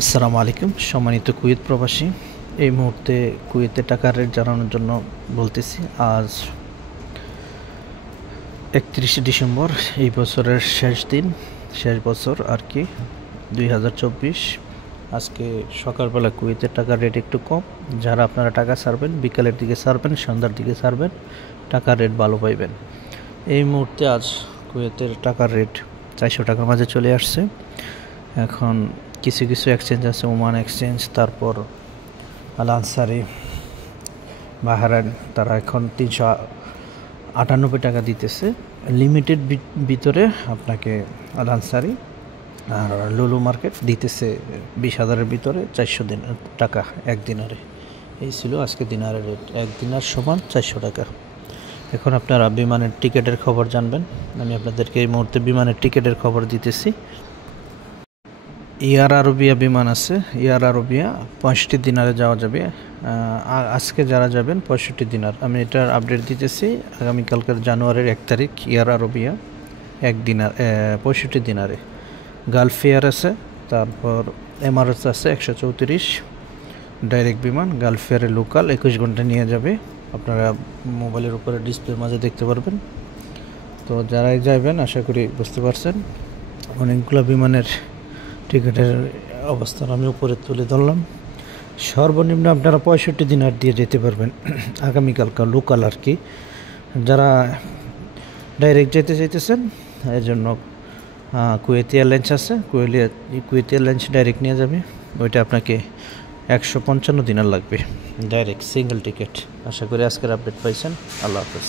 আসসালামু আলাইকুম সম্মানিত কুয়েত প্রবাসী। এই মুহূর্তে কুয়েতে টাকার রেট জানানোর জন্য বলতেছি। আজ 31 ডিসেম্বর, এই বছরের শেষ দিন, শেষ বছর আর কি 2024। আজকে সকালবেলা কুয়েতের টাকার রেট একটু কম। যারা আপনারা টাকা ছাড়বেন বিকালের দিকে ছাড়বেন, সন্ধ্যার দিকে ছাড়বেন, টাকার রেট ভালো পাইবেন। এই মুহূর্তে আজ কুয়েতের টাকার রেট 400 টাকার মাঝে চলে আসছে। এখন কিছু কিছু এক্সচেঞ্জ আছে, ওমান এক্সচেঞ্জ, তারপর আল আনসারি, বাহরাইন, তারা এখন 398 টাকা দিতেছে লিমিটেড ভিতরে আপনাকে। আল আনসারি আর লুলু মার্কেট দিতেছে 20,000-এর ভিতরে 400 টাকা এক দিনারে। এই ছিল আজকে দিনারের রেট, এক দিনার সমান 400 টাকা। এখন আপনারা বিমানের টিকিটের খবর জানবেন। আমি আপনাদেরকে এই মুহূর্তে বিমানের টিকিটের খবর দিতেছি। এয়ার আরবিয়া বিমান আছে, এয়ার আরবিয়া 65 দিনারে যাওয়া যাবে। আজকে যারা যাবেন 65 দিনার, আমি এটার আপডেট দিতেছি। আগামীকালকের জানুয়ারির 1 তারিখ এয়ার আরবিয়া 1 দিনার 65 দিনারে। গালফ এয়ার আছে, তারপর এমারেটস আছে 134 ডাইরেক্ট বিমান। গালফ এয়ারে লোকাল 21 ঘন্টা নিয়ে যাবে, আপনারা মোবাইলের উপরে ডিসপ্লের মাঝে দেখতে পারবেন। তো যারাই যাবেন আশা করি বুঝতে পারছেন। অনেকগুলো বিমানের টিকিটের অবস্থান আমি উপরে তুলে ধরলাম। সর্বনিম্ন আপনারা 65 দিনার দিয়ে যেতে পারবেন আগামীকালকার লোকাল আর কি। যারা ডাইরেক্ট যেতে চাইতেছেন এর জন্য কুয়েত এয়ারলাইন্স আছে, কুয়েত এয়ারলাইন্স ডাইরেক্ট নিয়ে যাবে। ওইটা আপনাকে 155 দিনার লাগবে ডাইরেক্ট সিঙ্গেল টিকিট। আশা করি আজকের আপডেট পাইছেন। আল্লাহ হাফেজ।